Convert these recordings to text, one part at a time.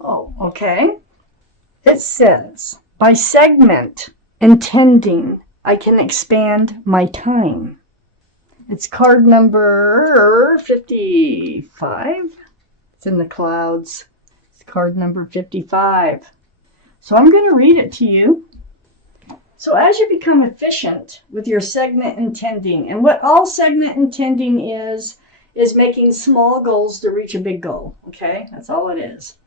Oh, okay. It says, by segment intending, I can expand my time. It's card number 55. It's in the clouds. It's card number 55. So I'm going to read it to you. So as you become efficient with your segment intending, and what all segment intending is making small goals to reach a big goal. Okay, that's all it is.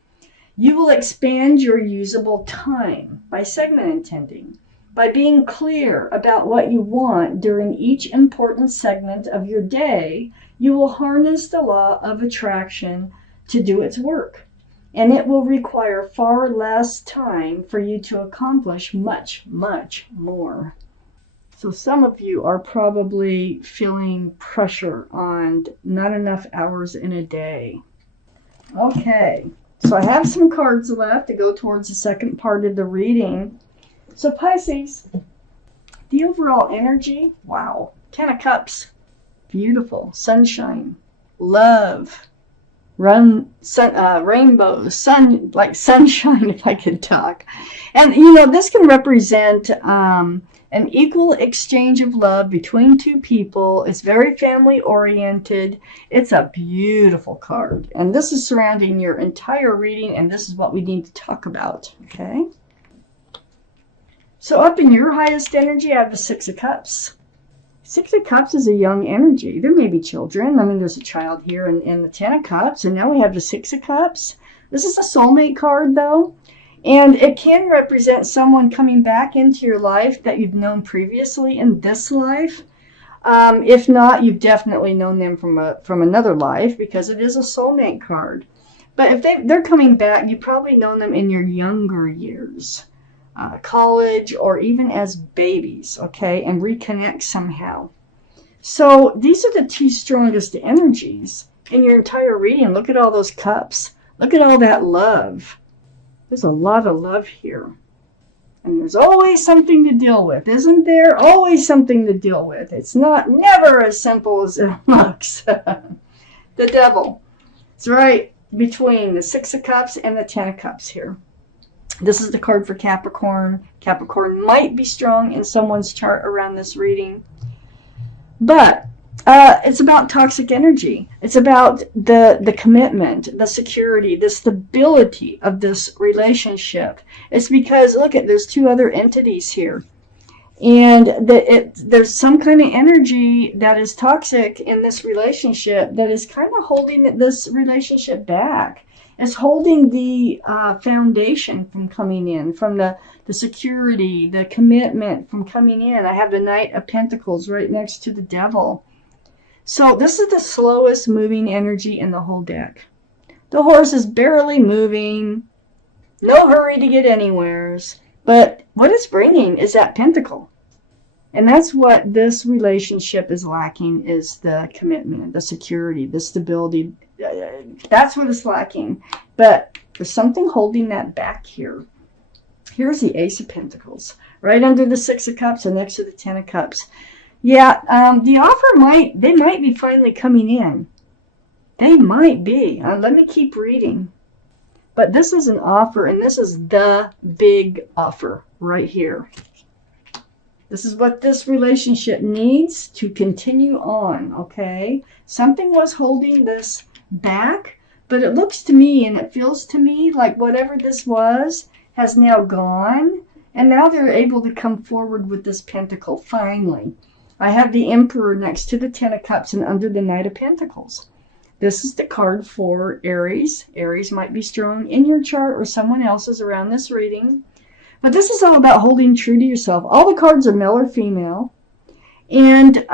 You will expand your usable time by segment intending, by being clear about what you want during each important segment of your day. You will harness the law of attraction to do its work, and it will require far less time for you to accomplish much, much more. So some of you are probably feeling pressure on not enough hours in a day. Okay, so I have some cards left to go towards the second part of the reading. So Pisces, the overall energy, wow. 10 of Cups, beautiful, sunshine, love, rainbows, sun, like sunshine, if I could talk. And, this can represent an equal exchange of love between two people. It's very family oriented. It's a beautiful card. And this is surrounding your entire reading, and this is what we need to talk about, okay? So up in your highest energy, I have the Six of Cups. Six of Cups is a young energy. There may be children. I mean, there's a child here in the Ten of Cups, and now we have the Six of Cups. This is a soulmate card, though, and it can represent someone coming back into your life that you've known previously in this life. If not, you've definitely known them from another life, because it is a soulmate card. But if they're coming back, you've probably known them in your younger years. College, or even as babies, okay, and reconnect somehow. So these are the two strongest energies in your entire reading. Look at all those cups. Look at all that love. There's a lot of love here. And there's always something to deal with, isn't there? Always something to deal with. It's never as simple as it looks. The devil. It's right between the Six of Cups and the Ten of Cups here. This is the card for Capricorn. Capricorn might be strong in someone's chart around this reading. But it's about toxic energy. It's about the commitment, the security, the stability of this relationship. It's because, look, there's two other entities here. And there's some kind of energy that is toxic in this relationship that is kind of holding this relationship back. It's holding the foundation from coming in, from the security, the commitment from coming in. I have the Knight of Pentacles right next to the Devil. So this is the slowest moving energy in the whole deck. The horse is barely moving, no hurry to get anywheres. But what it's bringing is that pentacle. And that's what this relationship is lacking, is the commitment, the security, the stability. That's what it's lacking. But there's something holding that back here. Here's the Ace of Pentacles, right under the Six of Cups and next to the Ten of Cups. Yeah, the offer they might be finally coming in. They might be. Let me keep reading. But this is an offer, and this is the big offer right here. This is what this relationship needs to continue on, okay? Something was holding this back, but it looks to me and it feels to me like whatever this was has now gone, and now they're able to come forward with this pentacle finally. I have the Emperor next to the Ten of Cups and under the Knight of Pentacles. This is the card for Aries. Aries might be strong in your chart or someone else's around this reading. But this is all about holding true to yourself. All the cards are male or female. And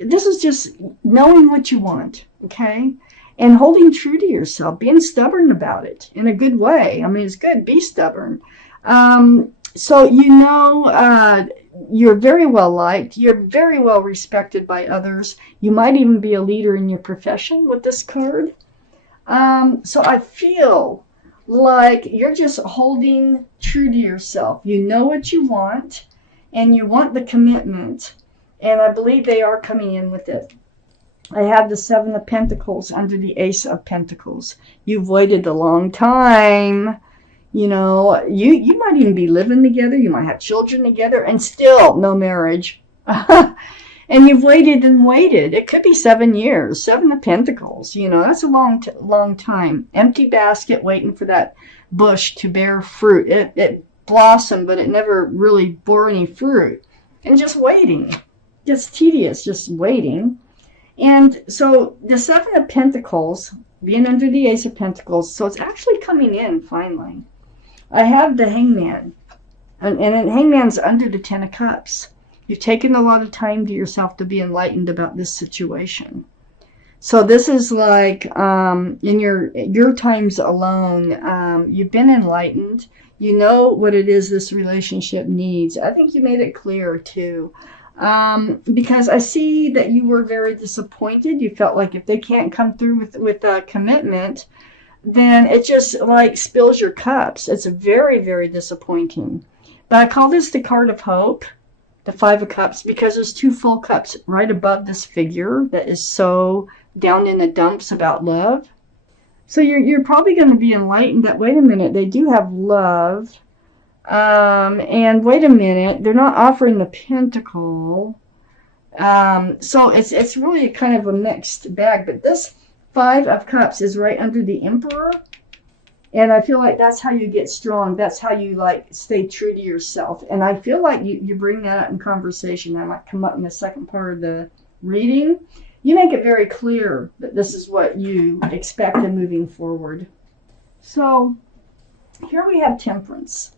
this is just knowing what you want, okay? And holding true to yourself, being stubborn about it in a good way. I mean, it's good, be stubborn. So you're very well liked. You're very well respected by others. You might even be a leader in your profession with this card. So I feel like you're just holding true to yourself. You know what you want, and you want the commitment. And I believe they are coming in with it. I have the Seven of Pentacles under the Ace of Pentacles. You've waited a long time. You know, you might even be living together. You might have children together and still no marriage. And you've waited and waited. It could be 7 years. Seven of Pentacles. You know, that's a long time. Empty basket waiting for that bush to bear fruit. It blossomed, but it never really bore any fruit. And just waiting. Just tedious, just waiting. And so the Seven of Pentacles being under the Ace of Pentacles, so it's actually coming in finally. I have the Hangman, and Hangman's under the Ten of Cups. You've taken a lot of time to yourself to be enlightened about this situation. So this is like in your times alone, you've been enlightened. You know what it is this relationship needs. I think you made it clear too. Because I see that you were very disappointed. You felt like if they can't come through with a commitment, then it just like spills your cups. It's very, very disappointing. But I call this the card of hope, the Five of Cups, because there's two full cups right above this figure that is so down in the dumps about love. So you're probably going to be enlightened that, wait a minute, they do have love. And wait a minute, they're not offering the Pentacle. So it's really kind of a mixed bag. But this Five of Cups is right under the Emperor. And I feel like that's how you get strong. That's how you like stay true to yourself. And I feel like you bring that up in conversation. That might come up in the second part of the reading. You make it very clear that this is what you expect in moving forward. So here we have Temperance.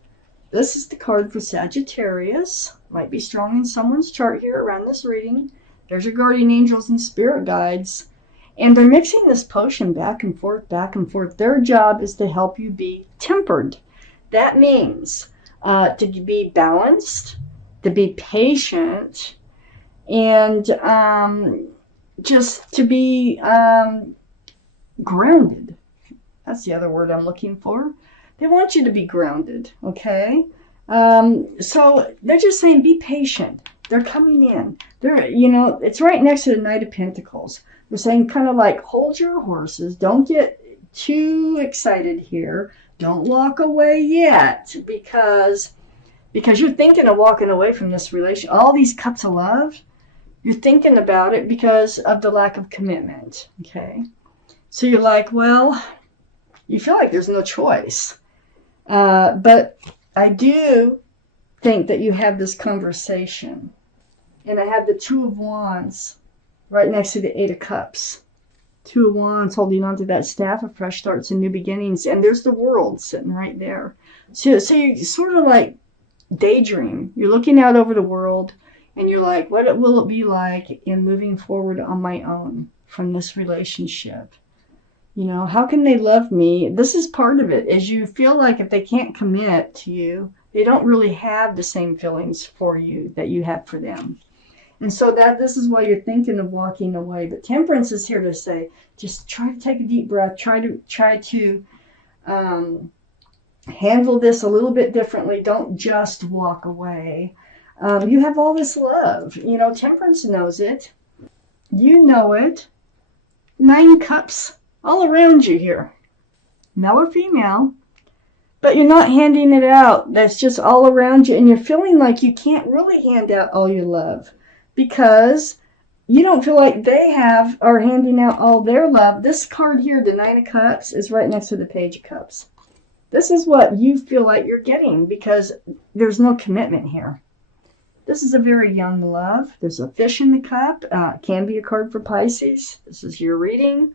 This is the card for Sagittarius. Might be strong in someone's chart here around this reading. There's your guardian angels and spirit guides. And they're mixing this potion back and forth, back and forth. Their job is to help you be tempered. That means to be balanced, to be patient, and just to be grounded. That's the other word I'm looking for. They want you to be grounded, okay? So they're just saying be patient. They're coming in. They're, you know, it's right next to the Knight of Pentacles. We're saying kind of like hold your horses. Don't get too excited here. Don't walk away yet because you're thinking of walking away from this relation. All these cups of love, you're thinking about it because of the lack of commitment, okay? So you're like, well, you feel like there's no choice. But I do think that you have this conversation. And I have the Two of Wands right next to the Eight of Cups. Two of Wands holding onto that staff of fresh starts and new beginnings. And there's the World sitting right there. So you sort of like daydream. You're looking out over the world and you're like, what will it be like in moving forward on my own from this relationship? You know, how can they love me? This is part of it, is you feel like if they can't commit to you, they don't really have the same feelings for you that you have for them. And so this is why you're thinking of walking away. But Temperance is here to say, just try to take a deep breath. Try to handle this a little bit differently. Don't just walk away. You have all this love. You know, Temperance knows it. You know it. 9 cups all around you here. Male or female. But you're not handing it out. That's just all around you. And you're feeling like you can't really hand out all your love, because you don't feel like they are handing out all their love. This card here, the Nine of Cups, is right next to the Page of Cups. This is what you feel like you're getting because there's no commitment here. This is a very young love. There's a Fish in the Cup. Can be a card for Pisces. This is your reading.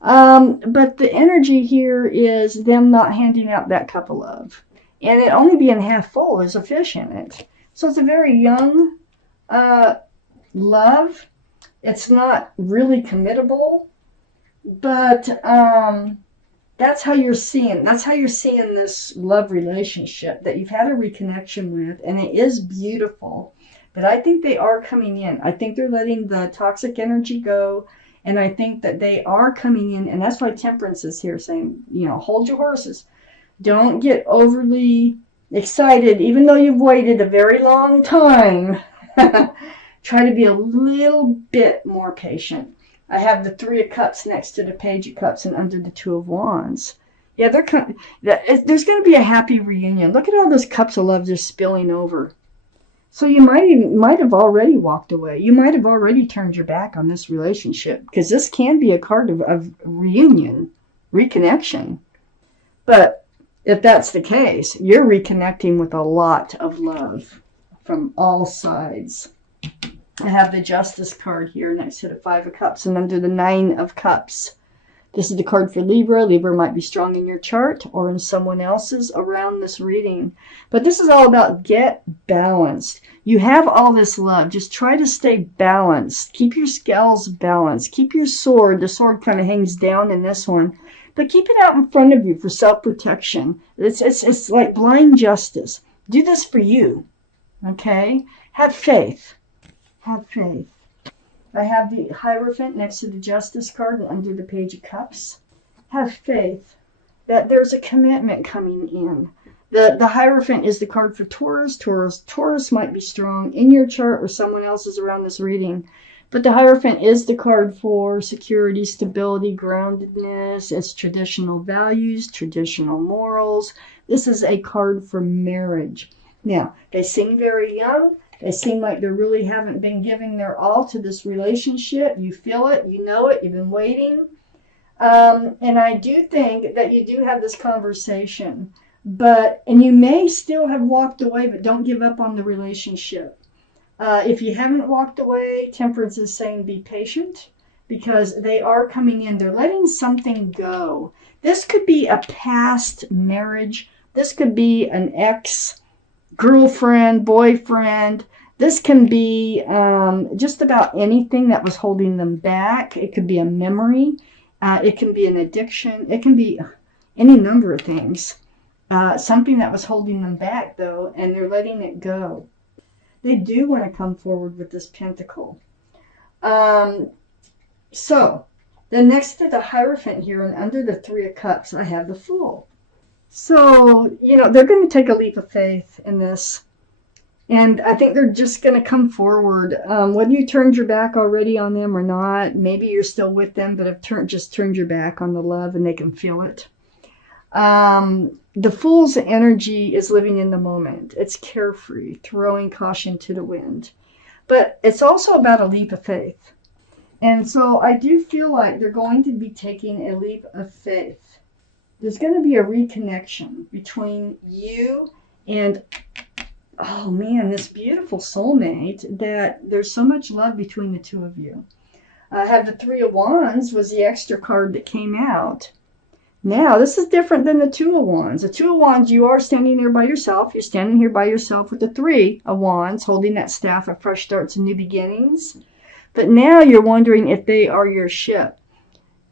But the energy here is them not handing out that cup of love. And it only being half full, there's a fish in it. So it's a very young love. It's not really committable, but that's how you're seeing this love relationship that you've had a reconnection with, and it is beautiful. But I think they are coming in. I think they're letting the toxic energy go, and I think that they are coming in, and that's why Temperance is here saying, you know, hold your horses. Don't get overly excited, even though you've waited a very long time. Try to be a little bit more patient. I have the Three of Cups next to the Page of Cups and under the Two of Wands. Yeah, there's going to be a happy reunion. Look at all those cups of love just spilling over. So you might have already walked away. You might have already turned your back on this relationship, because this can be a card of reunion, reconnection. But if that's the case, you're reconnecting with a lot of love from all sides. I have the Justice card here next to the Five of Cups and under the Nine of Cups. This is the card for Libra. Libra might be strong in your chart or in someone else's around this reading. But this is all about get balanced. You have all this love. Just try to stay balanced. Keep your scales balanced. Keep your sword. The sword kind of hangs down in this one. But keep it out in front of you for self-protection. It's like blind justice. Do this for you. Okay? Have faith. Have faith. I have the Hierophant next to the Justice card and under the Page of Cups. Have faith that there's a commitment coming in. The Hierophant is the card for Taurus. Taurus might be strong in your chart or someone else's around this reading. But the Hierophant is the card for security, stability, groundedness. It's traditional values, traditional morals. This is a card for marriage. Now, they seem very young. They seem like they really haven't been giving their all to this relationship. You feel it. You know it. You've been waiting. And I do think that you do have this conversation. And you may still have walked away, but don't give up on the relationship. If you haven't walked away, Temperance is saying be patient, because they are coming in. They're letting something go. This could be a past marriage. This could be an ex-girlfriend, boyfriend. This can be just about anything that was holding them back. It could be a memory. It can be an addiction. It can be any number of things. Something that was holding them back, though, and they're letting it go. They do want to come forward with this Pentacle. So, then next to the Hierophant here and under the Three of Cups, I have the Fool. So, they're going to take a leap of faith in this. And I think they're just going to come forward. Whether you turned your back already on them or not, maybe you're still with them, but have just turned your back on the love and they can feel it. The Fool's energy is living in the moment. It's carefree, throwing caution to the wind. But it's also about a leap of faith. And so I do feel like they're going to be taking a leap of faith. There's going to be a reconnection between you and, oh man, this beautiful soulmate, that there's so much love between the two of you. I have the Three of Wands was the extra card that came out. Now, this is different than the Two of Wands. The Two of Wands, you are standing there by yourself. You're standing here by yourself with the Three of Wands, holding that staff of fresh starts and new beginnings. But now you're wondering if they are your ship.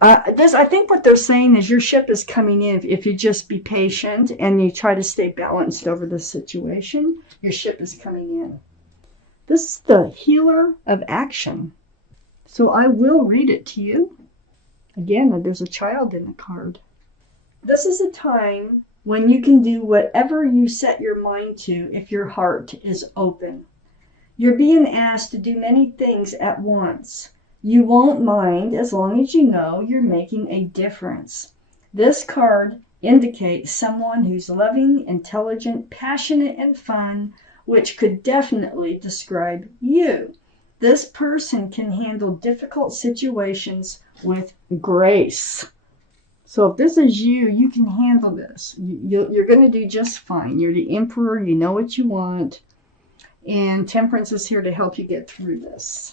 I think what they're saying is your ship is coming in. If you just be patient and you try to stay balanced over the situation, your ship is coming in. This is the Healer of Action. So I will read it to you. Again, there's a child in the card. This is a time when you can do whatever you set your mind to if your heart is open. You're being asked to do many things at once. You won't mind as long as you know you're making a difference. This card indicates someone who's loving, intelligent, passionate, and fun, which could definitely describe you. This person can handle difficult situations with grace. So if this is you, you can handle this. You're going to do just fine. You're the Emperor. You know what you want. And Temperance is here to help you get through this.